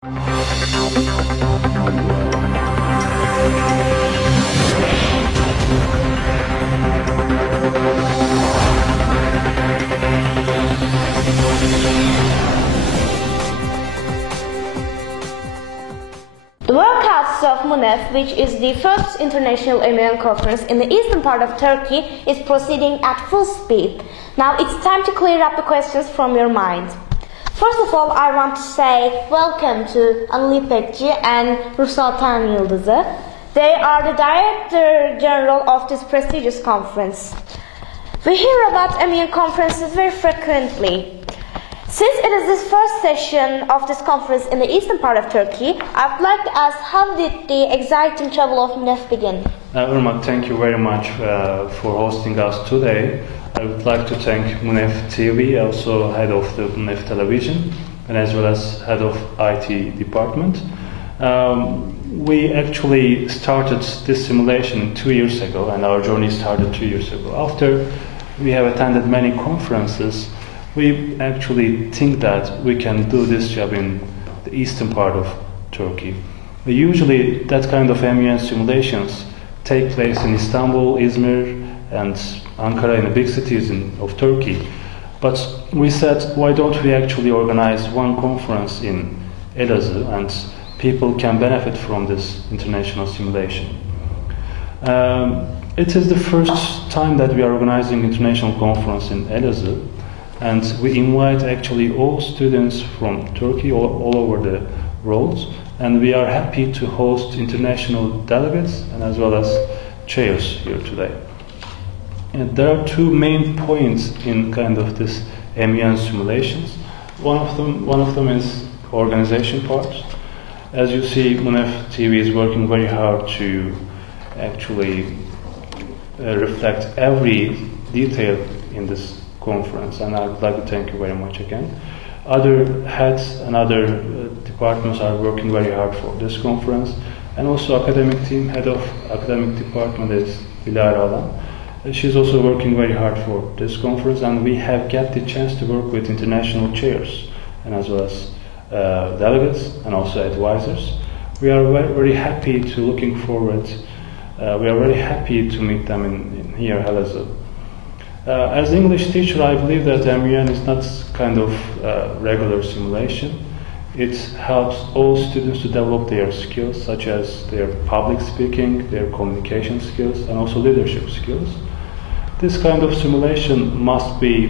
The workouts of MUNEF, which is the first international MEN conference in the eastern part of Turkey, is proceeding at full speed. Now it's time to clear up the questions from your mind. First of all, I want to say welcome to Anıl İpekçi and Rusal Tan Yıldızı. They are the Director General of this prestigious conference. We hear about MEN conferences very frequently. Since it is this first session of this conference in the eastern part of Turkey, I would like to ask, how did the exciting travel of MUNEF begin? Irma, thank you very much for hosting us today. I would like to thank MUNEF TV, also head of the MUNEF television, and as well as head of IT department. We actually started this simulation 2 years ago, and our journey started 2 years ago. After we have attended many conferences, we actually think that we can do this job in the eastern part of Turkey. Usually that kind of MEN simulations take place in Istanbul, Izmir and Ankara, in the big cities of Turkey. But we said, why don't we actually organize one conference in Elazığ, and people can benefit from this international simulation. It is the first time that we are organizing international conference in Elazığ. And we invite actually all students from Turkey, all over the world, and we are happy to host international delegates and as well as chairs here today. And there are two main points in kind of this MEN simulations. One of them is organization part. As you see, MUNEF TV is working very hard to actually reflect every detail in this conference, and I'd like to thank you very much again. Other heads and other departments are working very hard for this conference, and also academic team, head of academic department is Dilara Alan. She's also working very hard for this conference, and we have got the chance to work with international chairs and as well as delegates and also advisors. We are very happy to looking forward. We are very happy to meet them in here Elazığ. As English teacher, I believe that MEN is not kind of regular simulation. It helps all students to develop their skills, such as their public speaking, their communication skills, and also leadership skills. This kind of simulation must be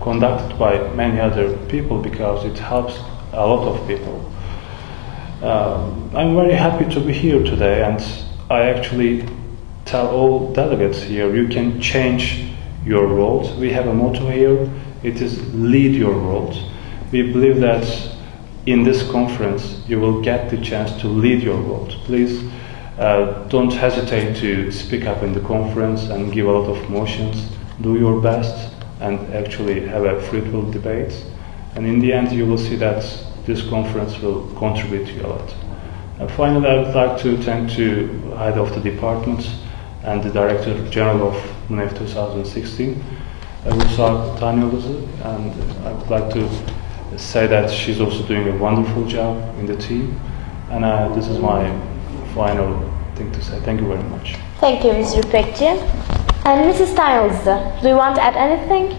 conducted by many other people because it helps a lot of people. I'm very happy to be here today, and I actually tell all delegates here, you can change your roles. We have a motto here, it is lead your roles. We believe that in this conference you will get the chance to lead your roles. Please don't hesitate to speak up in the conference and give a lot of motions. Do your best and actually have a fruitful debate. And in the end you will see that this conference will contribute to you a lot. Finally, I would like to thank the head of the departments and the Director General of MUNEF 2016, Rusal Tan Yıldızı, and I would like to say that she's also doing a wonderful job in the team, and this is my final thing to say. Thank you very much. Thank you, Mr. İpekçi. And Mrs. Tan Yıldızı, do you want to add anything?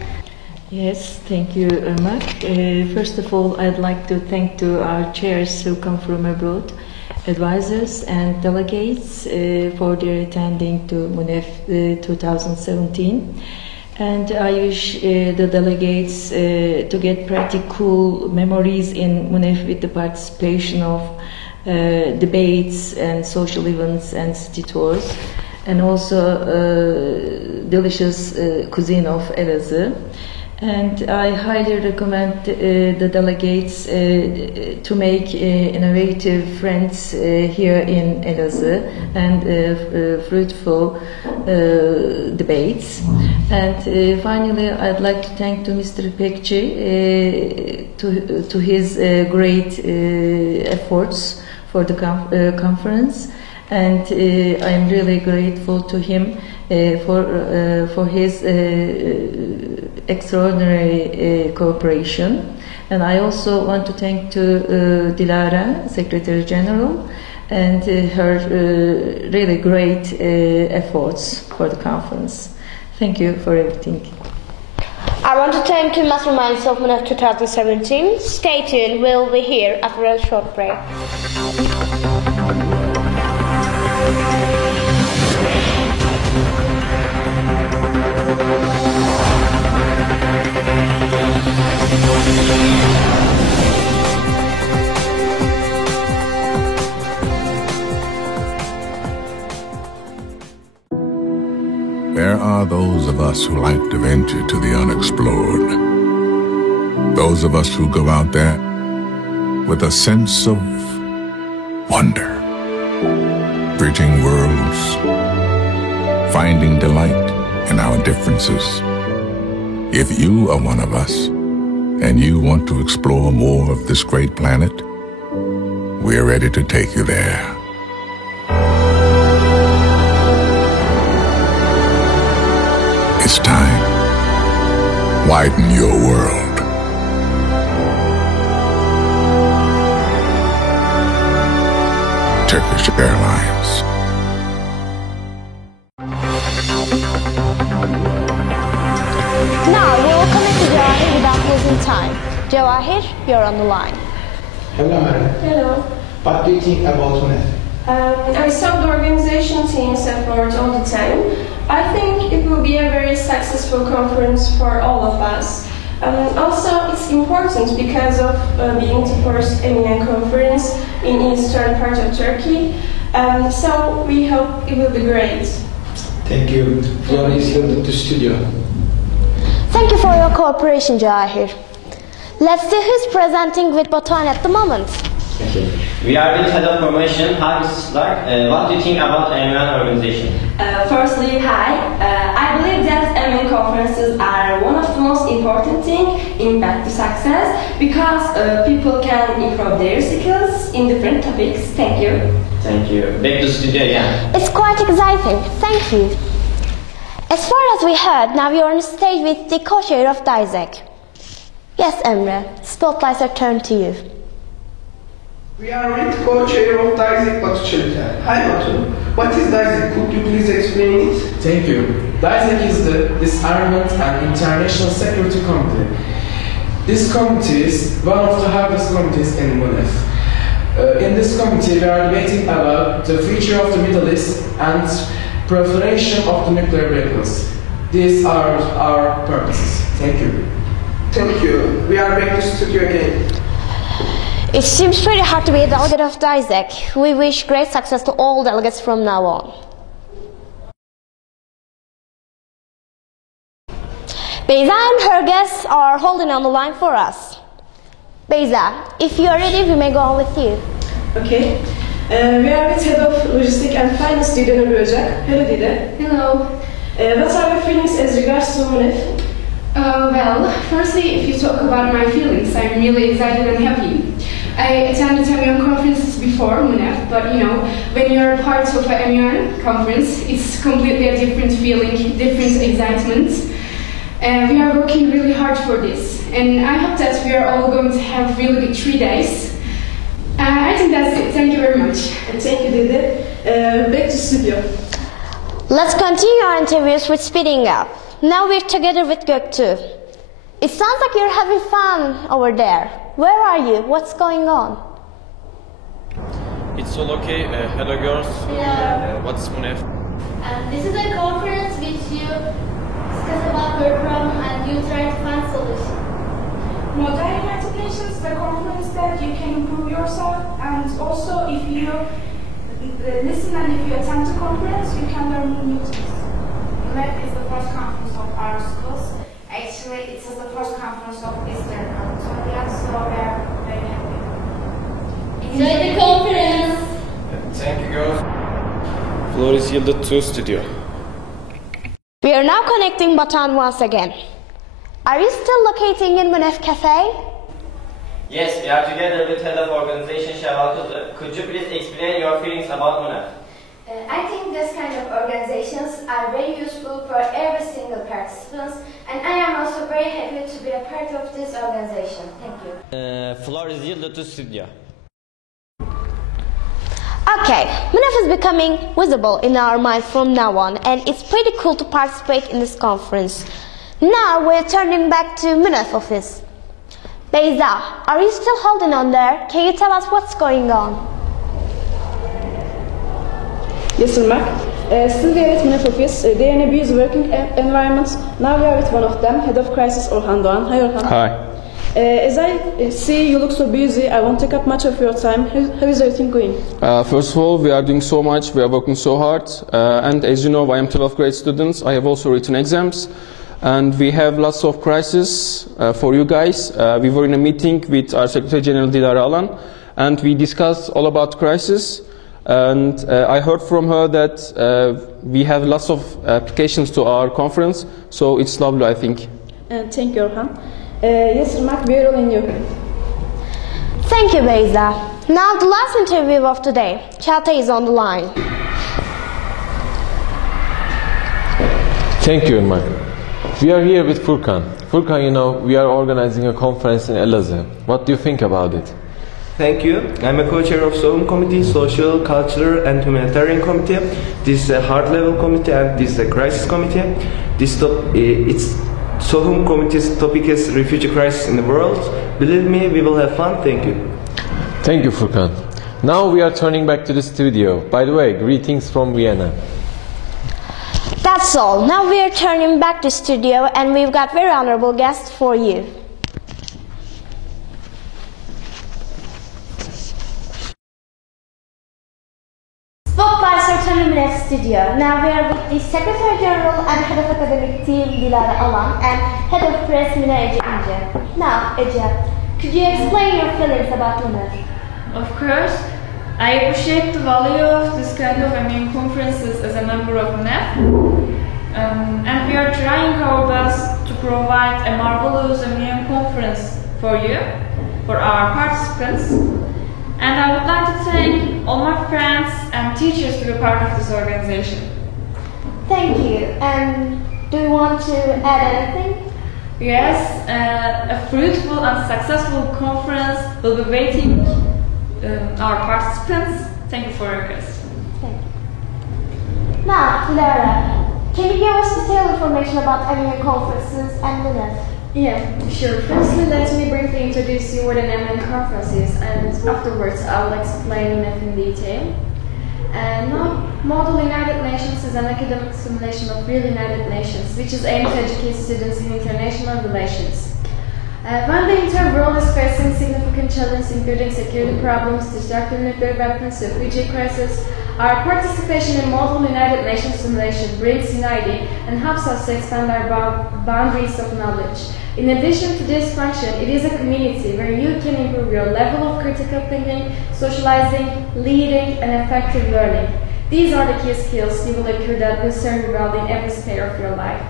Yes, thank you, Irma. First of all, I'd like to thank to our chairs who come from abroad, advisors and delegates for their attending to MUNEF 2017. And I wish the delegates to get practical memories in MUNEF with the participation of debates and social events and city tours, and also delicious cuisine of Elazığ. And I highly recommend the delegates to make innovative friends here in Elazığ and fruitful debates. And finally, I'd like to thank to Mr. İpekçi to his great efforts for the conference. And I'm really grateful to him for his extraordinary cooperation. And I also want to thank to Dilara, Secretary General, and her really great efforts for the conference. Thank you for everything. I want to thank you, Masterminds of MUNEF 2017. Stay tuned, we'll be here after a short break. There are those of us who like to venture to the unexplored. Those of us who go out there with a sense of wonder, bridging worlds, finding delight in our differences. If you are one of us and you want to explore more of this great planet, we're ready to take you there. It's time. Widen your world. Turkish Airlines. Now we will connect to Jawahir without losing time. Jawahir, you're on the line. Hello, Mary. Hello. What do you think about MUNEF? I saw the organization team's effort all the time. I think it will be a very successful conference for all of us. Also, it's important because of being the first MEN conference in eastern part of Turkey. So we hope it will be great. Thank you. Floor is yielded to studio. Thank you for your cooperation, Jawahir. Let's see who's presenting with Batuhan at the moment. Thank you. We are with Head of Promotion. Hi, Mrs. Clark. What do you think about MEN organization? Firstly, hi. I believe that MEN conferences are one of the most important things in path to success because people can improve their skills in different topics. Thank you. Thank you. Back to studio again. It's quite exciting. Thank you. As far as we heard, now you're on stage with the co-chair of DISEC. Yes, Emre. Spotlights are turned to you. We are with co-chair of DISEC, Batu Çelikler. Hi Batu, what is DISEC? Could you please explain it? Thank you. DISEC is the Disarmament and International Security Committee. This committee is one of the hardest committees in MUNEF. In this committee, we are debating about the future of the Middle East and proliferation of the nuclear vehicles. These are our purposes. Thank you. Thank you. We are back to studio again. It seems pretty hard to be a delegate of DISEC. We wish great success to all delegates from now on. Beyza and her guests are holding on the line for us. Beyza, if you are ready, we may go on with you. Okay. We are with Head of Logistics and Finance, Dide Nuri Ocak. Hello, Dide. Hello. What are your feelings as regards to MUNEF? Well, firstly, if you talk about my feelings, I'm really excited and happy. I attended MEN conferences before MUNEF, but when you're part of a MEN conference, it's completely a different feeling, different excitement. We are working really hard for this, and I hope that we are all going to have really good 3 days. I think that's it. Thank you very much. Thank you, Dide. Back to studio. Let's continue our interviews with Speeding Up. Now we're together with Göktuğ. It sounds like you're having fun over there. Where are you? What's going on? It's all okay. Hello girls. Yeah. What's MUNEF? This is a conference which you discuss about your problem and you try to find solution. Modern Education is the conference that you can improve yourself, and also if you listen and if you attend the conference, you can learn new things. MUNEF is the first conference of our schools. Actually, it is the first conference of Eastern Anatolia, so we are very happy. Enjoy the conference! Thank you, girls. Floor is yielded to studio. We are now connecting Batuhan once again. Are you still locating in MUNEF Cafe? Yes, we are together with Head of Organization Şevval Kuzu. Could you please explain your feelings about MUNEF? I think this kind of organizations are very useful for every single participant, and I am also very happy to be a part of this organization. Thank you. Floor is yielded to studio. Okay, MUNEF is becoming visible in our minds from now on, and it's pretty cool to participate in this conference. Now we're turning back to MUNEF office. Beyza, are you still holding on there? Can you tell us what's going on? Yes, sir, Mark. Still we are at MUNEF office. They are in a busy working environment. Now we are with one of them, head of crisis, Orhan Doğan. Hi, Orhan. Hi. As I see you look so busy, I won't take up much of your time. How is everything going? First of all, we are doing so much, we are working so hard, and as you know, I am 12th grade student. I have also written exams, and we have lots of crises for you guys. We were in a meeting with our Secretary General Dilara Alan, and we discussed all about crisis, and I heard from her that we have lots of applications to our conference, so it's lovely, I think. Thank you, Orhan. Yes, Mark, we are all in you. Thank you, Beyza. Now the last interview of today. Çağatay is on the line. Thank you, Mark. We are here with Furkan. Furkan, you know, we are organizing a conference in Elazığ. What do you think about it? Thank you. I'm a co-chair of SOHUM Committee, Social, Cultural and Humanitarian Committee. This is a hard level committee and this is a crisis committee. It's SOHUM Committee's topic is refugee crisis in the world. Believe me, we will have fun. Thank you. Thank you, Furkan. Now we are turning back to the studio. By the way, greetings from Vienna. That's all. Now we are turning back to studio and we've got very honorable guests for you. Spotlights are turning in studio. Now we are with the Secretary General and Head of Academic Team Dilara Alan and Head of Press Mina Ece İnce. Now, Ece, could you explain your feelings about MUNEF? Of course. I appreciate the value of this kind of conferences as a member of MUNEF. And we are trying our best to provide a marvelous conference for you, for our participants. And I would like to thank all my friends and teachers to be part of this organization. Thank you. And do you want to add anything? Yes, a fruitful and successful conference will be waiting our participants. Thank you for your question. Thank you. Now, Dilara, can you give us detailed information about MUN conferences and MUNEF? Yeah, sure. Firstly, let me briefly introduce you what an MUN conference is, and afterwards I will explain MUNEF in detail. Model United Nations is an academic simulation of real United Nations, which is aimed to educate students in international relations. When the entire world is facing significant challenges, including security problems, destructive nuclear weapons, refugee crisis, our participation in Model United Nations simulation brings unity and helps us to expand our boundaries of knowledge. In addition to this function, it is a community where you can improve your level of critical thinking, socializing, leading, and effective learning. These are the key skills you will acquire that will serve you well in every sphere of your life.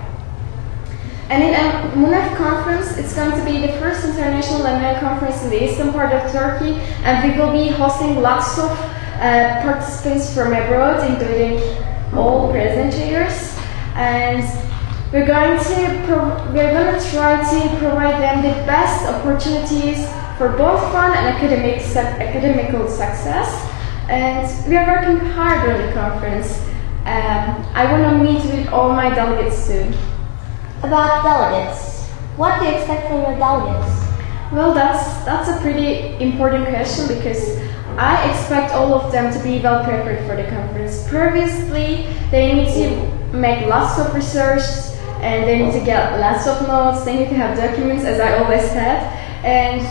And in a MUNEF conference, it's going to be the first international MUN conference in the eastern part of Turkey, and we will be hosting lots of participants from abroad, including all present chairs. And we're going to try to provide them the best opportunities for both fun and academical success. And we are working hard on the conference. I want to meet with all my delegates soon. About delegates, what do you expect from your delegates? Well, that's a pretty important question because I expect all of them to be well prepared for the conference. Previously, they need to make lots of research and they need to get lots of notes, they need to have documents, as I always said, and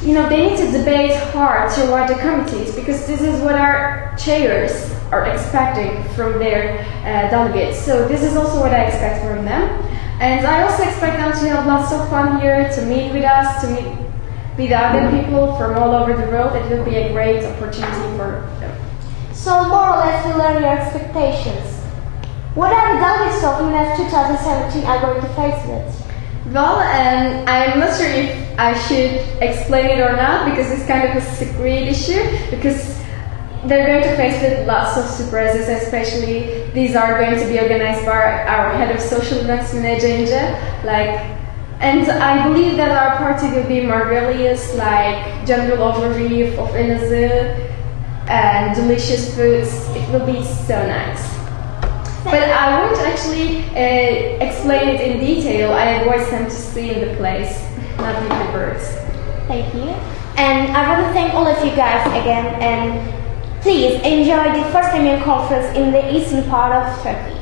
they need to debate hard throughout the committees because this is what our chairs are expecting from their delegates. So this is also what I expect from them. And I also expect them to have lots of fun here, to meet with us, to meet with other people from all over the world. It will be a great opportunity for them. So more or less we learn your expectations. What are the delegates of MUNEF 2017 are going to face with? Well, I'm not sure if I should explain it or not because it's kind of a secret issue because they're going to face with lots of surprises, especially these are going to be organized by our head of social events, Mine Cengiz. And I believe that our party will be marvelous, like general overview of Elazığ and delicious foods. It will be so nice. But I won't actually explain it in detail. I avoid them to see in the place, not with the birds. Thank you. And I want to thank all of you guys again, and please enjoy the first MEN conference in the eastern part of Turkey.